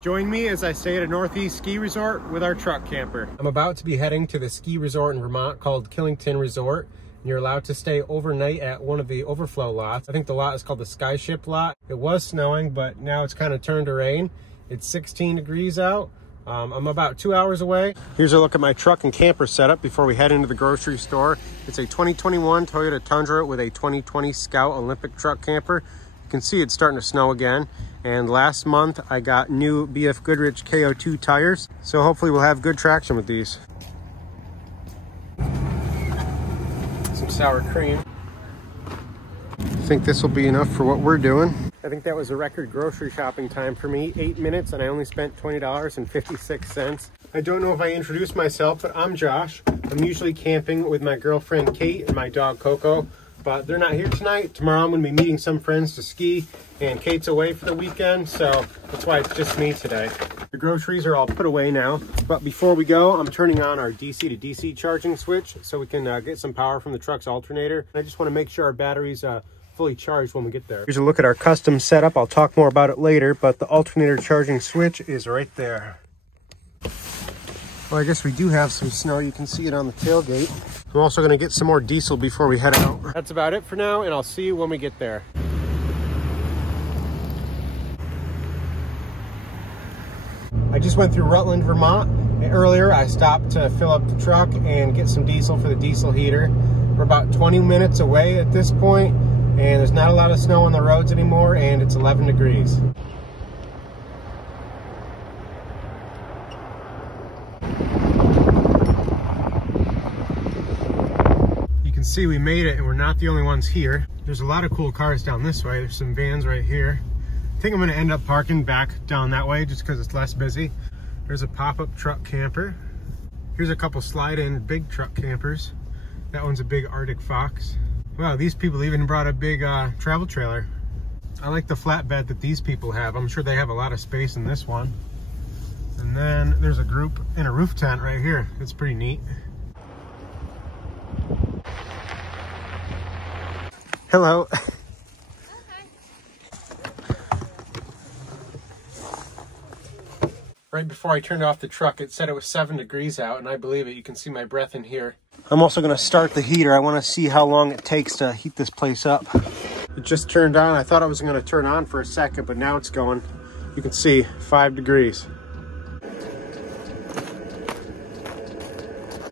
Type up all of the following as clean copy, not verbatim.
Join me as I stay at a Northeast ski resort with our truck camper. I'm about to be heading to the ski resort in Vermont called Killington Resort. And you're allowed to stay overnight at one of the overflow lots. I think the lot is called the Skyship lot. It was snowing, but now it's kind of turned to rain. It's 16 degrees out. I'm about 2 hours away. Here's a look at my truck and camper setup before we head into the grocery store. It's a 2021 Toyota Tundra with a 2020 Scout Olympic truck camper. You can see it's starting to snow again. And last month I got new BF Goodrich KO2 tires. So hopefully we'll have good traction with these. Some sour cream. I think this will be enough for what we're doing. I think that was a record grocery shopping time for me, 8 minutes, and I only spent $20.56. I don't know if I introduced myself, but I'm Josh. I'm usually camping with my girlfriend Kate and my dog Coco, but they're not here tonight. Tomorrow I'm going to be meeting some friends to ski, and Kate's away for the weekend, so that's why it's just me today. The groceries are all put away now, but before we go, I'm turning on our DC to DC charging switch so we can get some power from the truck's alternator. I just want to make sure our batteries fully charged when we get there. Here's a look at our custom setup. I'll talk more about it later, but the alternator charging switch is right there. Well, I guess we do have some snow. You can see it on the tailgate. I'm also going to get some more diesel before we head out. That's about it for now, and I'll see you when we get there. I just went through Rutland, Vermont. Earlier, I stopped to fill up the truck and get some diesel for the diesel heater. We're about 20 minutes away at this point, and there's not a lot of snow on the roads anymore, and it's 11 degrees. You can see we made it, and we're not the only ones here. There's a lot of cool cars down this way. There's some vans right here. I think I'm going to end up parking back down that way just because it's less busy. There's a pop-up truck camper. Here's a couple slide-in big truck campers. That one's a big Arctic Fox. Wow, these people even brought a big travel trailer. I like the flatbed that these people have. I'm sure they have a lot of space in this one. And then there's a group in a roof tent right here. It's pretty neat. Hello. Right before I turned off the truck, it said it was 7 degrees out, and I believe it. You can see my breath in here. I'm also going to start the heater. I want to see how long it takes to heat this place up. It just turned on. I thought it was going to turn on for a second, but now it's going. You can see 5 degrees.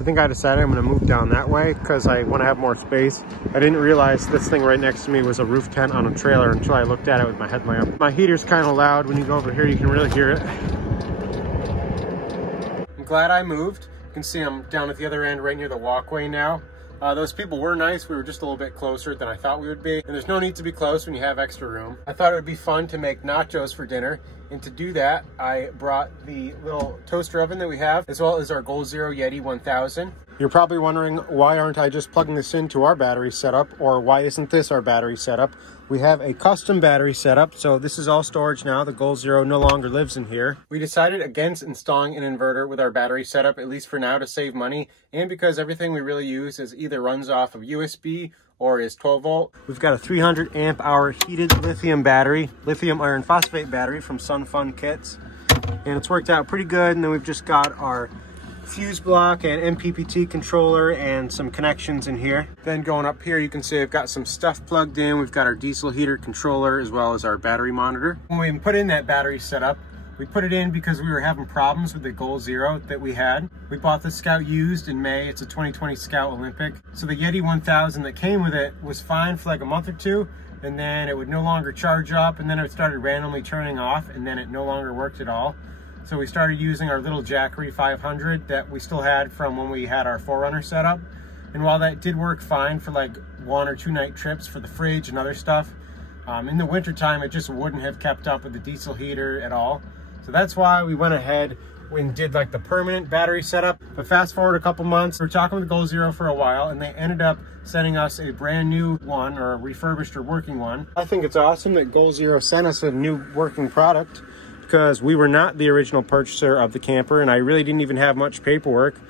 I think I decided I'm going to move down that way because I want to have more space. I didn't realize this thing right next to me was a roof tent on a trailer until I looked at it with my headlamp. My heater's kind of loud. When you go over here, you can really hear it. I'm glad I moved. You can see I'm down at the other end right near the walkway now. Those people were nice. We were just a little bit closer than I thought we would be. And there's no need to be close when you have extra room. I thought it would be fun to make nachos for dinner. And to do that, I brought the little toaster oven that we have, as well as our Goal Zero Yeti 1000. You're probably wondering, why aren't I just plugging this into our battery setup, or why isn't this our battery setup? We have a custom battery setup, so this is all storage now. The Goal Zero no longer lives in here. We decided against installing an inverter with our battery setup, at least for now, to save money, and because everything we really use is either runs off of USB or is 12 volt. We've got a 300 amp hour heated lithium battery, lithium iron phosphate battery from Sun Fun Kits, and it's worked out pretty good. And then we've just got our fuse block and MPPT controller and some connections in here. Then going up here, you can see I've got some stuff plugged in. We've got our diesel heater controller as well as our battery monitor. When we put in that battery setup, we put it in because we were having problems with the Goal Zero that we had. We bought the Scout used in May. It's a 2020 Scout Olympic. So the Yeti 1000 that came with it was fine for like a month or two, and then it would no longer charge up, and then it started randomly turning off, and then it no longer worked at all. So we started using our little Jackery 500 that we still had from when we had our 4Runner setup. And while that did work fine for like 1 or 2 night trips for the fridge and other stuff, in the wintertime, it just wouldn't have kept up with the diesel heater at all. So that's why we went ahead and did like the permanent battery setup. But fast forward a couple months, we were talking with Goal Zero for a while, and they ended up sending us a brand new one, or a refurbished or working one. I think it's awesome that Goal Zero sent us a new working product, because we were not the original purchaser of the camper, and I really didn't even have much paperwork.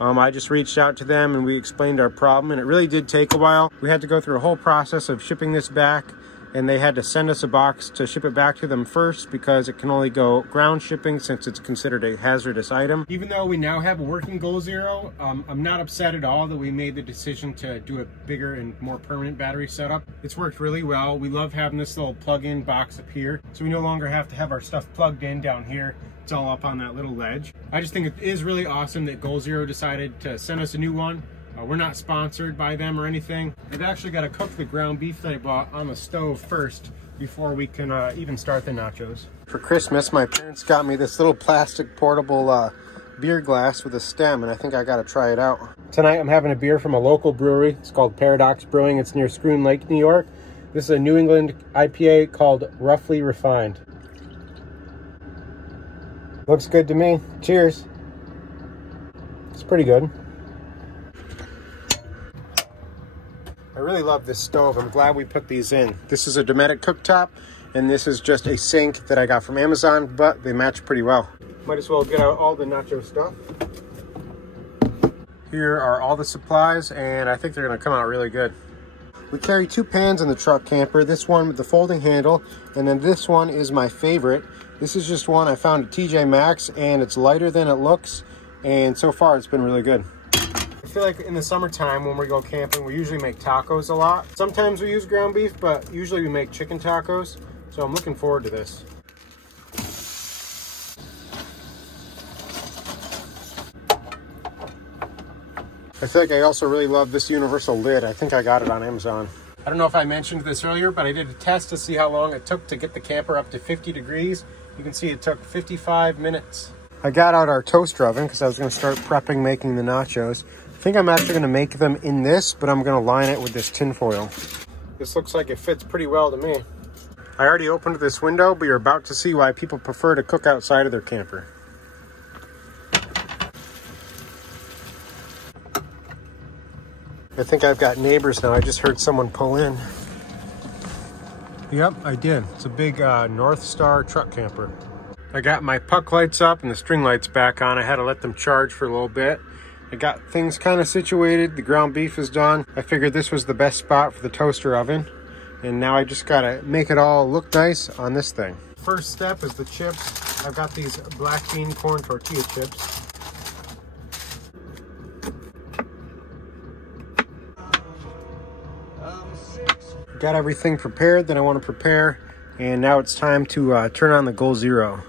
I just reached out to them and we explained our problem, and it really did take a while. We had to go through a whole process of shipping this back, and they had to send us a box to ship it back to them first because it can only go ground shipping since it's considered a hazardous item. Even though we now have a working Goal Zero, I'm not upset at all that we made the decision to do a bigger and more permanent battery setup. It's worked really well. We love having this little plug-in box up here, so we no longer have to have our stuff plugged in down here. It's all up on that little ledge. I just think it is really awesome that Goal Zero decided to send us a new one. We're not sponsored by them or anything. I've actually got to cook the ground beef that I bought on the stove first before we can even start the nachos. For Christmas, my parents got me this little plastic portable beer glass with a stem, and I think I got to try it out. Tonight I'm having a beer from a local brewery. It's called Paradox Brewing. It's near Schroon Lake, New York. This is a New England IPA called Roughly Refined. Looks good to me. Cheers. It's pretty good. I really love this stove. I'm glad we put these in. This is a Dometic cooktop, and this is just a sink that I got from Amazon, but they match pretty well. Might as well get out all the nacho stuff. Here are all the supplies, and I think they're gonna come out really good. We carry 2 pans in the truck camper, this one with the folding handle, and then this one is my favorite. This is just one I found at TJ Maxx, and it's lighter than it looks, and so far it's been really good. I feel like in the summertime when we go camping, we usually make tacos a lot. Sometimes we use ground beef, but usually we make chicken tacos. So I'm looking forward to this. I feel like I also really love this universal lid. I think I got it on Amazon. I don't know if I mentioned this earlier, but I did a test to see how long it took to get the camper up to 50 degrees. You can see it took 55 minutes. I got out our toaster oven because I was going to start prepping making the nachos. I think I'm actually going to make them in this, but I'm going to line it with this tin foil. This looks like it fits pretty well to me. I already opened this window, but you're about to see why people prefer to cook outside of their camper. I think I've got neighbors now. I just heard someone pull in. Yep, I did. It's a big North Star truck camper. I got my puck lights up and the string lights back on. I had to let them charge for a little bit. I got things kind of situated. The ground beef is done. I figured this was the best spot for the toaster oven. And now I just gotta make it all look nice on this thing. First step is the chips. I've got these black bean corn tortilla chips. Got everything prepared that I want to prepare. And now it's time to turn on the Goal Zero.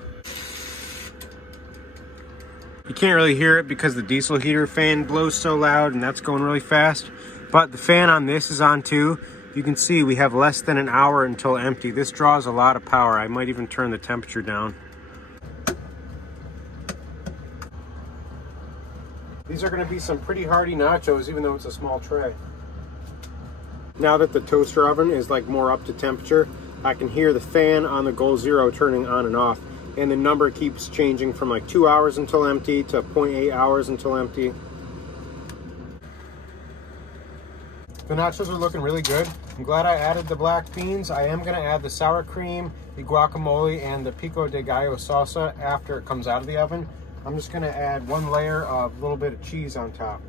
You can't really hear it because the diesel heater fan blows so loud and that's going really fast. But the fan on this is on too. You can see we have less than an hour until empty. This draws a lot of power. I might even turn the temperature down. These are going to be some pretty hearty nachos even though it's a small tray. Now that the toaster oven is like more up to temperature, I can hear the fan on the Goal Zero turning on and off. And the number keeps changing from like 2 hours until empty to 0.8 hours until empty. The nachos are looking really good. I'm glad I added the black beans. I am gonna add the sour cream, the guacamole, and the pico de gallo salsa after it comes out of the oven. I'm just gonna add 1 layer of a little bit of cheese on top.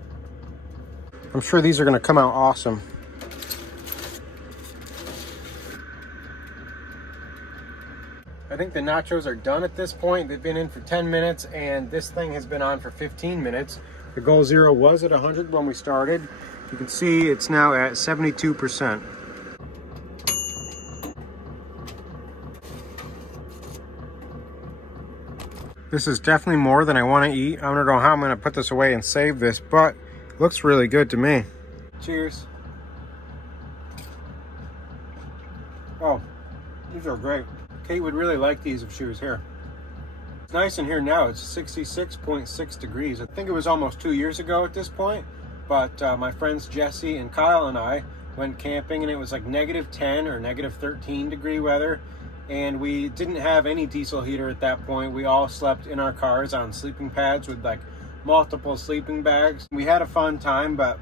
I'm sure these are gonna come out awesome. I think the nachos are done at this point. They've been in for 10 minutes and this thing has been on for 15 minutes. The Goal Zero was at 100 when we started. You can see it's now at 72%. This is definitely more than I want to eat. I don't know how I'm going to put this away and save this, but it looks really good to me. Cheers. Oh, these are great. Kate would really like these if she was here. It's nice in here now. It's 66.6 degrees. I think it was almost 2 years ago at this point, but my friends Jesse and Kyle and I went camping and it was like -10 or -13 degree weather, and we didn't have any diesel heater at that point. We all slept in our cars on sleeping pads with like multiple sleeping bags. We had a fun time, but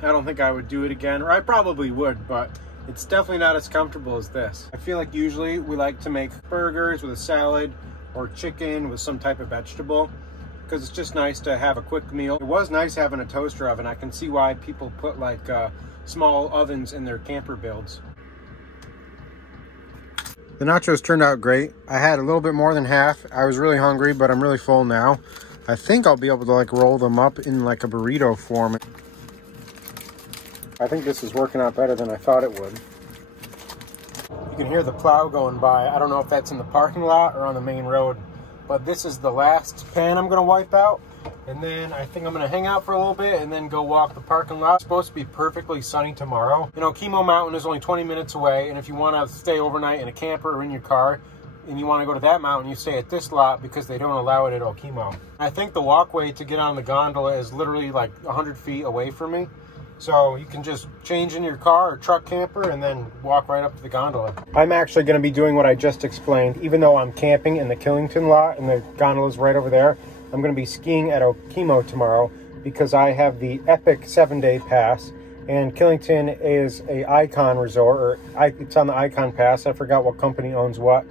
I don't think I would do it again, or I probably would, but it's definitely not as comfortable as this. I feel like usually we like to make burgers with a salad or chicken with some type of vegetable because it's just nice to have a quick meal. It was nice having a toaster oven. I can see why people put like small ovens in their camper builds. The nachos turned out great. I had a little bit more than half. I was really hungry, but I'm really full now. I think I'll be able to like roll them up in like a burrito form. I think this is working out better than I thought it would. You can hear the plow going by. I don't know if that's in the parking lot or on the main road, but this is the last pan I'm gonna wipe out. And then I think I'm gonna hang out for a little bit and then go walk the parking lot. It's supposed to be perfectly sunny tomorrow. You know, Chemo Mountain is only 20 minutes away, and if you wanna stay overnight in a camper or in your car, and you wanna go to that mountain, you stay at this lot because they don't allow it at Okemo. I think the walkway to get on the gondola is literally like 100 feet away from me. So you can just change in your car or truck camper and then walk right up to the gondola. I'm actually gonna be doing what I just explained. Even though I'm camping in the Killington lot and the gondola's right over there, I'm gonna be skiing at Okemo tomorrow because I have the epic 7-day pass, and Killington is a Icon resort, or it's on the Icon Pass. I forgot what company owns what,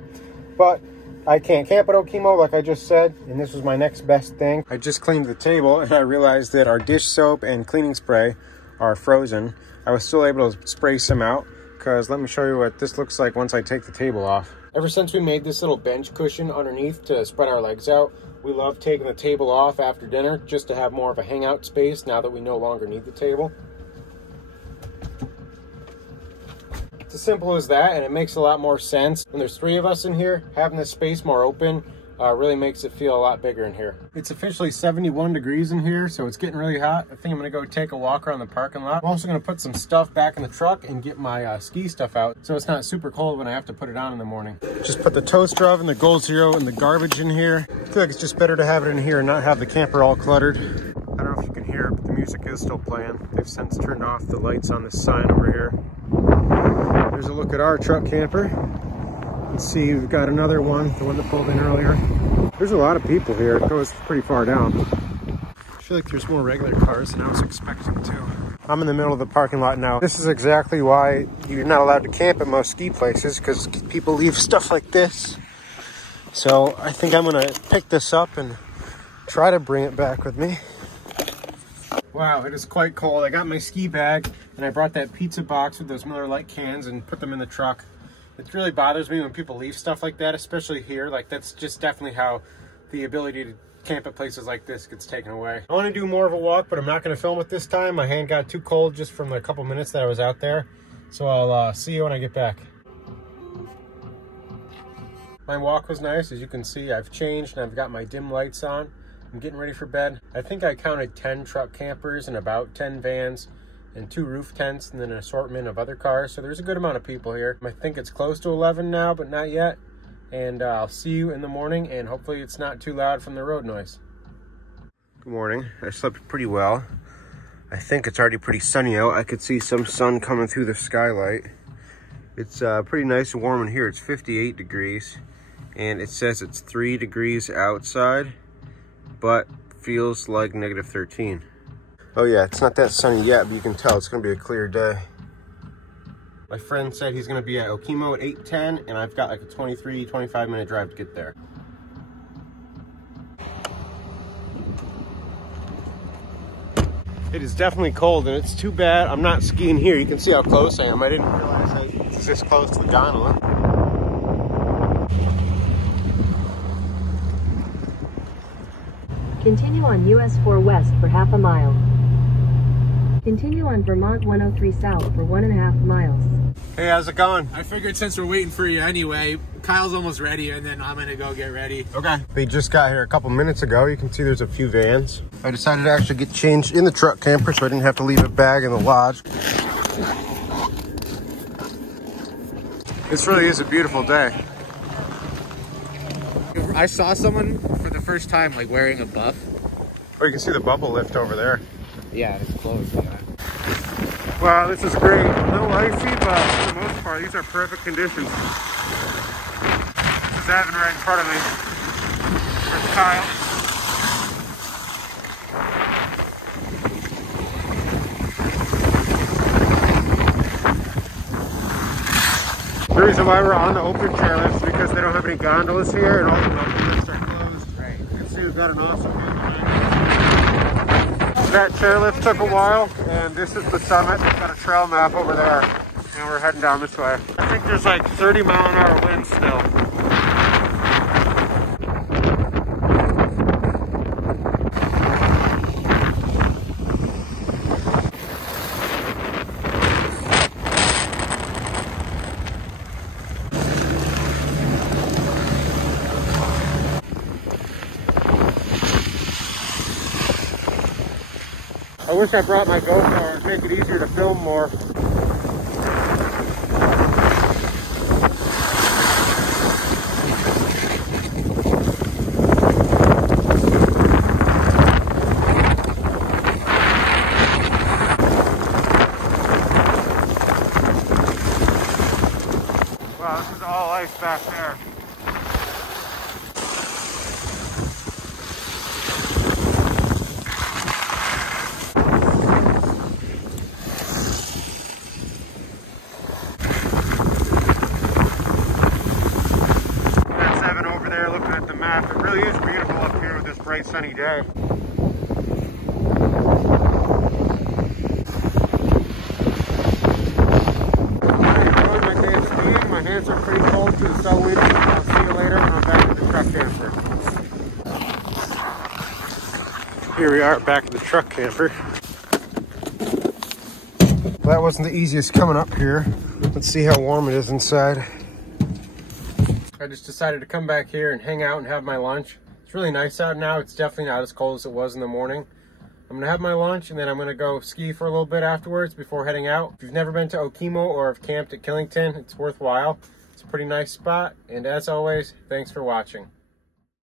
but I can't camp at Okemo like I just said, and this was my next best thing. I just cleaned the table and I realized that our dish soap and cleaning spray are frozen. I was still able to spray some out because let me show you what this looks like once I take the table off. Ever since we made this little bench cushion underneath to spread our legs out, we love taking the table off after dinner just to have more of a hangout space now that we no longer need the table. It's as simple as that, and it makes a lot more sense. When there's 3 of us in here, having this space more open really makes it feel a lot bigger in here. It's officially 71 degrees in here, so it's getting really hot. I think I'm gonna go take a walk around the parking lot. I'm also gonna put some stuff back in the truck and get my ski stuff out so it's not super cold when I have to put it on in the morning. Just put the toaster oven, the Goal Zero, and the garbage in here. I feel like it's just better to have it in here and not have the camper all cluttered. I don't know if you can hear it, but the music is still playing. They've since turned off the lights on this sign over here. There's a look at our truck camper. You can see we've got another one, the one that pulled in earlier. There's a lot of people here. It goes pretty far down. I feel like there's more regular cars than I was expecting too. I'm in the middle of the parking lot now. This is exactly why you're not allowed to camp at most ski places, because people leave stuff like this. So I think I'm gonna pick this up and try to bring it back with me. Wow, it is quite cold. I got my ski bag and I brought that pizza box with those Miller Lite cans and put them in the truck. It really bothers me when people leave stuff like that, especially here. Like, that's just definitely how the ability to camp at places like this gets taken away. I want to do more of a walk, but I'm not going to film it this time. My hand got too cold just from the couple minutes that I was out there. So I'll see you when I get back. My walk was nice. As you can see, I've changed and I've got my dim lights on. I'm getting ready for bed. I think I counted 10 truck campers and about 10 vans and 2 roof tents and then an assortment of other cars. So there's a good amount of people here. I think it's close to 11 now, but not yet. And I'll see you in the morning, and hopefully it's not too loud from the road noise. Good morning. I slept pretty well. I think it's already pretty sunny out. I could see some sun coming through the skylight. It's pretty nice and warm in here. It's 58 degrees and it says it's 3 degrees outside, but feels like negative 13. Oh yeah, it's not that sunny yet, but you can tell it's gonna be a clear day. My friend said he's gonna be at Okemo at 8:10, and I've got like a 25 minute drive to get there. It is definitely cold, and it's too bad I'm not skiing here. You can see how close I am. I didn't realize I was this close to the gondola. Continue on US 4 West for half a mile. Continue on Vermont 103 South for 1.5 miles. Hey, how's it going? I figured since we're waiting for you anyway, Kyle's almost ready, and then I'm gonna go get ready. Okay. We just got here a couple minutes ago. You can see there's a few vans. I decided to actually get changed in the truck camper so I didn't have to leave a bag in the lodge. This really is a beautiful day. I saw someone for the first time like wearing a buff. Oh, you can see the bubble lift over there. Yeah, it's closed. Yeah. Wow, this is great. A little icy, but for the most part, these are perfect conditions. This is Evan right in front of me. There's Kyle. The reason why we're on the open chairlift is because they don't have any gondolas here and all the bubble lifts are closed. Right. You can see we've got an awesome view behind us. That chairlift took a while, and this is the summit. It's got a trail map over there. You Now we're heading down this way. I think there's like 30-mile-an-hour winds still. I wish I brought my GoPro, it'd make it easier to film more. Wow, this is all ice back there. It really is beautiful up here with this bright sunny day. I'm enjoying my day of skiing. My hands are pretty cold to the snow leader. I'll see you later when I'm back at the truck camper. Here we are back at the truck camper. Well, that wasn't the easiest coming up here. Let's see how warm it is inside. I just decided to come back here and hang out and have my lunch. It's really nice out now. It's definitely not as cold as it was in the morning. I'm gonna have my lunch and then I'm gonna go ski for a little bit afterwards before heading out. If you've never been to Okemo or have camped at Killington, it's worthwhile. It's a pretty nice spot. And as always, thanks for watching.